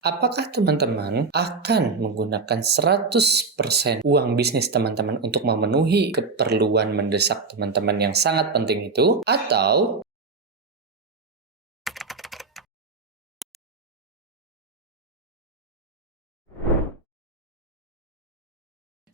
Apakah teman-teman akan menggunakan 100% uang bisnis teman-teman untuk memenuhi keperluan mendesak teman-teman yang sangat penting itu? Atau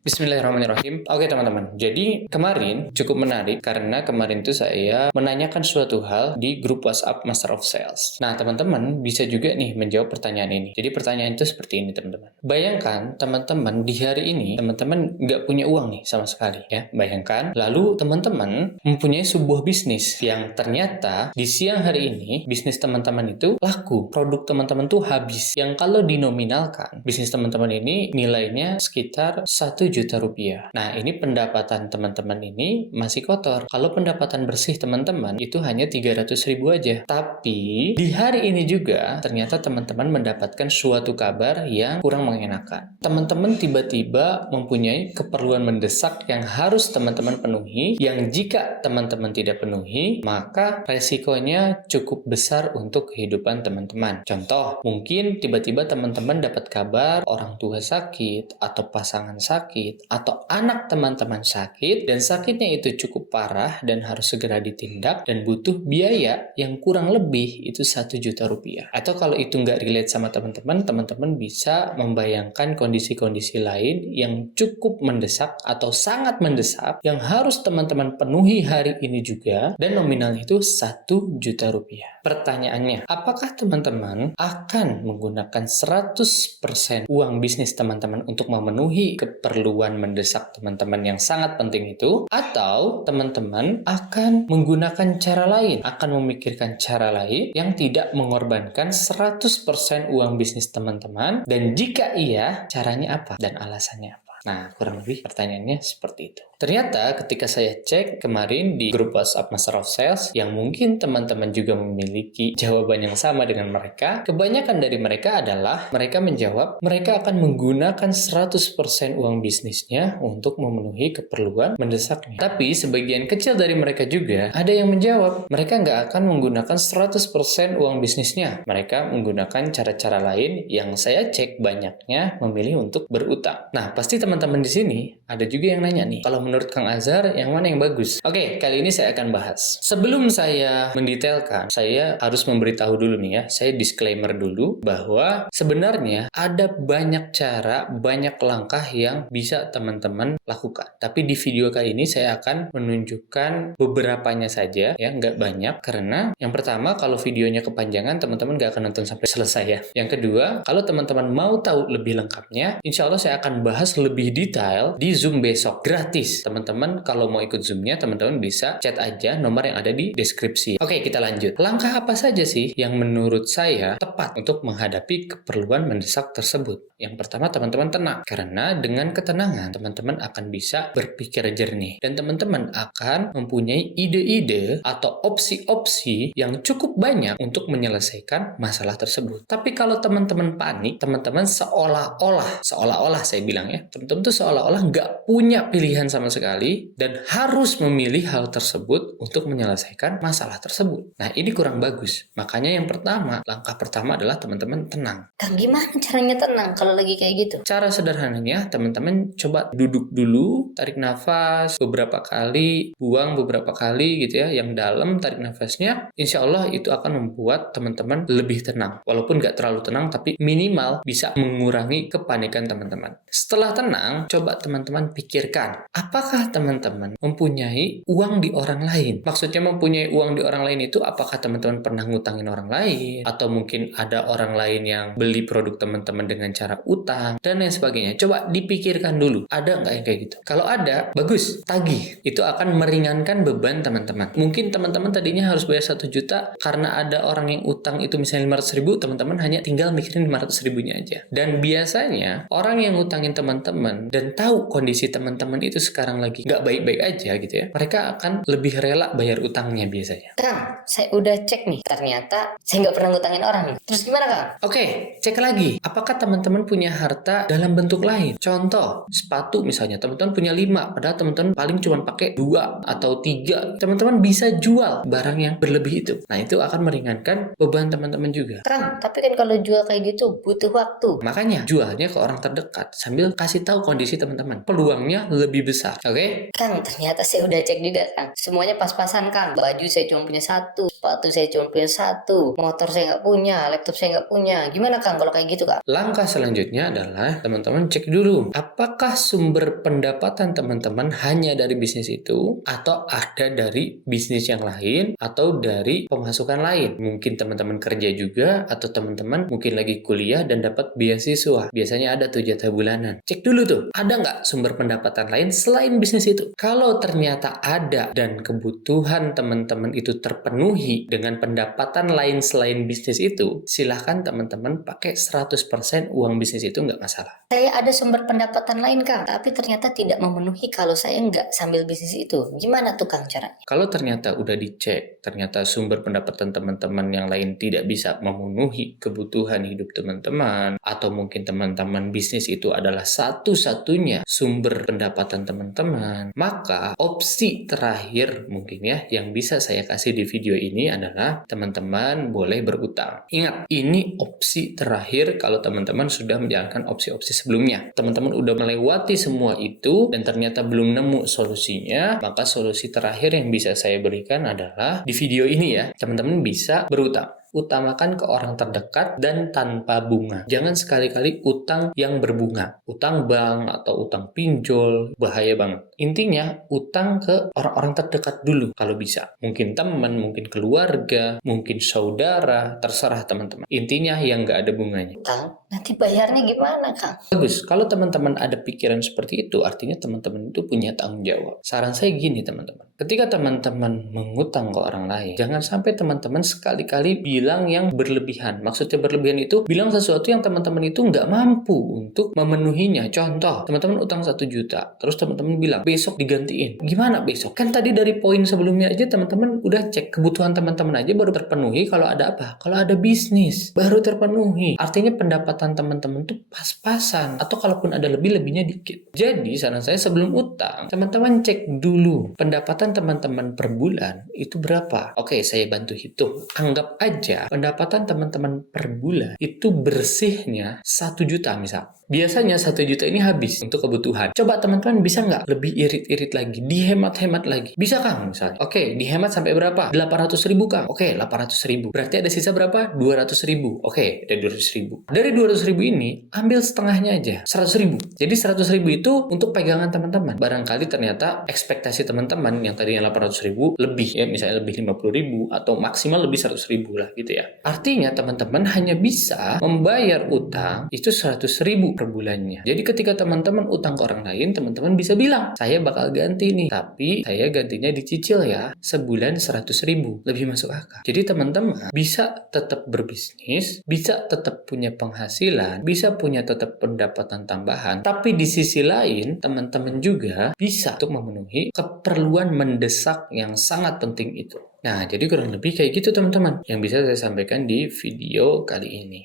Bismillahirrahmanirrahim. Oke teman-teman, jadi kemarin cukup menarik karena kemarin itu saya menanyakan suatu hal di grup WhatsApp Master of Sales. Nah teman-teman bisa juga nih menjawab pertanyaan ini. Jadi pertanyaan itu seperti ini teman-teman. Bayangkan teman-teman di hari ini teman-teman nggak punya uang nih sama sekali ya. Bayangkan lalu teman-teman mempunyai sebuah bisnis yang ternyata di siang hari ini bisnis teman-teman itu laku. Produk teman-teman tuh habis. Yang kalau dinominalkan bisnis teman-teman ini nilainya sekitar 1 juta rupiah. Nah, ini pendapatan teman-teman ini masih kotor. Kalau pendapatan bersih teman-teman itu hanya 300.000 aja. Tapi di hari ini juga ternyata teman-teman mendapatkan suatu kabar yang kurang mengenakan. Teman-teman tiba-tiba mempunyai keperluan mendesak yang harus teman-teman penuhi, yang jika teman-teman tidak penuhi, maka resikonya cukup besar untuk kehidupan teman-teman. Contoh, mungkin tiba-tiba teman-teman dapat kabar orang tua sakit atau pasangan sakit atau anak teman-teman sakit dan sakitnya itu cukup parah dan harus segera ditindak dan butuh biaya yang kurang lebih itu 1 juta rupiah. Atau kalau itu nggak relate sama teman-teman, teman-teman bisa membayangkan kondisi-kondisi lain yang cukup mendesak atau sangat mendesak yang harus teman-teman penuhi hari ini juga dan nominalnya itu 1 juta rupiah. Pertanyaannya, apakah teman-teman akan menggunakan 100% uang bisnis teman-teman untuk memenuhi keperluan mendesak teman-teman yang sangat penting itu? Atau teman-teman akan menggunakan cara lain, akan memikirkan cara lain yang tidak mengorbankan 100% uang bisnis teman-teman? Dan jika iya, caranya apa dan alasannya apa? Nah, kurang lebih pertanyaannya seperti itu. Ternyata ketika saya cek kemarin di grup WhatsApp Master of Sales yang mungkin teman-teman juga memiliki jawaban yang sama dengan mereka, kebanyakan dari mereka adalah mereka menjawab mereka akan menggunakan 100% uang bisnisnya untuk memenuhi keperluan mendesaknya. Tapi sebagian kecil dari mereka juga ada yang menjawab mereka nggak akan menggunakan 100% uang bisnisnya. Mereka menggunakan cara-cara lain yang saya cek banyaknya memilih untuk berutang. Nah, pasti teman-teman di sini ada juga yang nanya nih, kalau menurut Kang Azhar, yang mana yang bagus? Oke, kali ini saya akan bahas. Sebelum saya mendetailkan, saya harus memberitahu dulu nih ya, saya disclaimer dulu bahwa sebenarnya ada banyak cara, banyak langkah yang bisa teman-teman lakukan. Tapi di video kali ini saya akan menunjukkan beberapanya saja, ya, nggak banyak, karena yang pertama, kalau videonya kepanjangan, teman-teman nggak akan nonton sampai selesai ya. Yang kedua, kalau teman-teman mau tahu lebih lengkapnya, insya Allah saya akan bahas lebih detail di Zoom besok. Gratis. Teman-teman kalau mau ikut Zoom-nya, teman-teman bisa chat aja nomor yang ada di deskripsi. Oke, kita lanjut. Langkah apa saja sih yang menurut saya tepat untuk menghadapi keperluan mendesak tersebut? Yang pertama, teman-teman tenang. Karena dengan ketenangan, teman-teman akan bisa berpikir jernih. Dan teman-teman akan mempunyai ide-ide atau opsi-opsi yang cukup banyak untuk menyelesaikan masalah tersebut. Tapi kalau teman-teman panik, teman-teman seolah-olah saya bilang ya, teman-teman tuh seolah-olah nggak punya pilihan sama sekali dan harus memilih hal tersebut untuk menyelesaikan masalah tersebut. Nah, ini kurang bagus. Makanya yang pertama, langkah pertama adalah teman-teman tenang. Kang, gimana caranya tenang kalau lagi kayak gitu? Cara sederhananya, teman-teman coba duduk dulu, tarik nafas beberapa kali, buang beberapa kali gitu ya, yang dalam tarik nafasnya, insya Allah itu akan membuat teman-teman lebih tenang. Walaupun nggak terlalu tenang, tapi minimal bisa mengurangi kepanikan teman-teman. Setelah tenang, coba teman-teman pikirkan, apakah teman-teman mempunyai uang di orang lain? Maksudnya mempunyai uang di orang lain itu, apakah teman-teman pernah ngutangin orang lain? Atau mungkin ada orang lain yang beli produk teman-teman dengan cara utang, dan lain sebagainya. Coba dipikirkan dulu, ada nggak yang kayak gitu? Kalau ada, bagus, tagih. Itu akan meringankan beban teman-teman. Mungkin teman-teman tadinya harus bayar 1 juta, karena ada orang yang utang itu misalnya 500.000, teman-teman hanya tinggal mikirin 500.000-nya aja. Dan biasanya, orang yang ngutangin teman-teman dan tahu kondisi teman-teman itu sekarang sekarang lagi nggak baik-baik aja gitu ya, mereka akan lebih rela bayar utangnya biasanya. Kang, saya udah cek nih, ternyata saya nggak pernah ngutangin orang nih. Terus gimana Kang? Oke, cek lagi. Apakah teman-teman punya harta dalam bentuk lain? Contoh, sepatu misalnya. Teman-teman punya 5, padahal teman-teman paling cuma pakai 2 atau 3. Teman-teman bisa jual barang yang berlebih itu. Nah, itu akan meringankan beban teman-teman juga. Kang, tapi kan kalau jual kayak gitu butuh waktu. Makanya, jualnya ke orang terdekat sambil kasih tahu kondisi teman-teman. Peluangnya lebih besar. Oke? Kang, ternyata saya udah cek juga Kang. Semuanya pas-pasan Kang. Baju saya cuma punya 1, sepatu saya cuma punya 1, motor saya nggak punya, laptop saya nggak punya. Gimana Kang kalau kayak gitu Kang? Langkah selanjutnya adalah teman-teman cek dulu apakah sumber pendapatan teman-teman hanya dari bisnis itu atau ada dari bisnis yang lain atau dari pemasukan lain. Mungkin teman-teman kerja juga atau teman-teman mungkin lagi kuliah dan dapat beasiswa. Biasanya ada tuh jatah bulanan. Cek dulu tuh, ada nggak sumber pendapatan lain selain bisnis itu? Kalau ternyata ada dan kebutuhan teman-teman itu terpenuhi dengan pendapatan lain selain bisnis itu, silahkan teman-teman pakai 100% uang bisnis itu, nggak masalah. Saya ada sumber pendapatan lain Kang, tapi ternyata tidak memenuhi kalau saya nggak sambil bisnis itu. Gimana tuh Kang caranya? Kalau ternyata udah dicek, ternyata sumber pendapatan teman-teman yang lain tidak bisa memenuhi kebutuhan hidup teman-teman, atau mungkin teman-teman bisnis itu adalah satu-satunya sumber pendapatan teman-teman, maka opsi terakhir mungkin ya yang bisa saya kasih di video ini adalah teman-teman boleh berutang. Ingat, ini opsi terakhir kalau teman-teman sudah menjalankan opsi-opsi sebelumnya. Teman-teman udah melewati semua itu dan ternyata belum nemu solusinya, maka solusi terakhir yang bisa saya berikan adalah di video ini ya, teman-teman bisa berutang. Utamakan ke orang terdekat dan tanpa bunga. Jangan sekali-kali utang yang berbunga. Utang bank atau utang pinjol, bahaya banget. Intinya, utang ke orang-orang terdekat dulu kalau bisa. Mungkin teman, mungkin keluarga, mungkin saudara, terserah teman-teman. Intinya yang nggak ada bunganya. Kang, nanti bayarnya gimana Kang? Bagus, kalau teman-teman ada pikiran seperti itu, artinya teman-teman itu punya tanggung jawab. Saran saya gini teman-teman, ketika teman-teman mengutang ke orang lain, jangan sampai teman-teman sekali-kali bilang yang berlebihan. Maksudnya berlebihan itu, bilang sesuatu yang teman-teman itu nggak mampu untuk memenuhinya. Contoh, teman-teman utang 1 juta, terus teman-teman bilang, besok digantiin. Gimana besok? Kan tadi dari poin sebelumnya aja teman-teman udah cek kebutuhan teman-teman aja baru terpenuhi kalau ada apa? Kalau ada bisnis, baru terpenuhi. Artinya pendapatan teman-teman tuh pas-pasan, atau kalaupun ada lebih-lebihnya dikit. Jadi saran saya sebelum utang, teman-teman cek dulu pendapatan teman-teman per bulan itu berapa. Oke, saya bantu hitung. Anggap aja pendapatan teman-teman per bulan itu bersihnya 1 juta misal. Biasanya 1 juta ini habis untuk kebutuhan. Coba teman-teman bisa nggak lebih irit-irit lagi, dihemat-hemat lagi? Bisa Kang misalnya. Oke, dihemat sampai berapa? 800.000 Kang. Oke, 800.000. Berarti ada sisa berapa? 200.000. Oke, ada 200.000. Dari 200.000 ini, ambil setengahnya aja, 100.000. Jadi 100.000 itu untuk pegangan teman-teman. Barangkali ternyata ekspektasi teman-teman yang tadinya 800.000 lebih ya, misalnya lebih 50.000 atau maksimal lebih 100.000 lah gitu ya. Artinya teman-teman hanya bisa membayar utang itu 100.000 per bulannya. Jadi ketika teman-teman utang ke orang lain, teman-teman bisa bilang, saya bakal ganti nih, tapi saya gantinya dicicil ya, sebulan 100.000. Lebih masuk akal. Jadi teman-teman bisa tetap berbisnis, bisa tetap punya penghasilan, bisa punya tetap pendapatan tambahan, tapi di sisi lain, teman-teman juga bisa untuk memenuhi keperluan mendesak yang sangat penting itu. Nah, jadi kurang lebih kayak gitu teman-teman yang bisa saya sampaikan di video kali ini.